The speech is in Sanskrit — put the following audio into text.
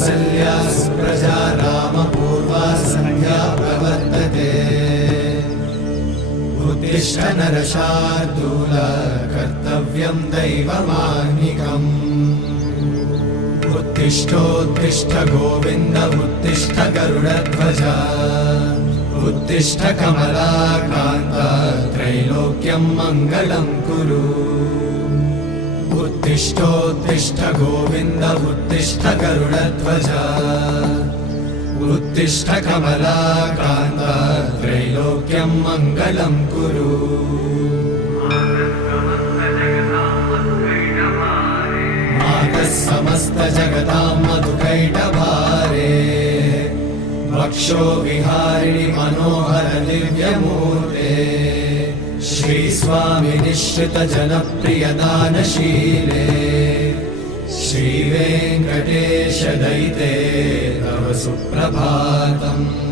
कौसल्या सुप्रजा रामपूर्वा सन्ध्या प्रवर्तते उत्तिष्ठ नरशार्दूल कर्तव्यं दैवमाह्निकम् उत्तिष्ठोत्तिष्ठ गोविन्द उत्तिष्ठ गरुडध्वज उत्तिष्ठ कमलाकान्त त्रैलोक्यं मङ्गलं कुरु उत्तिष्ठोत्तिष्ठ गोविन्द उत्तिष्ठ गरुडध्वज उत्तिष्ठ कमलाकान्त त्रैलोक्यं मङ्गलं कुरु मातः समस्त जगतां मधुकैटभारे वक्षो विहारिणि मनोहर दिव्यमूर्ते श्रीस्वामि निश्चित जनप्रिय दानशीले श्रीवेङ्कटेश दयिते तव सुप्रभातम्।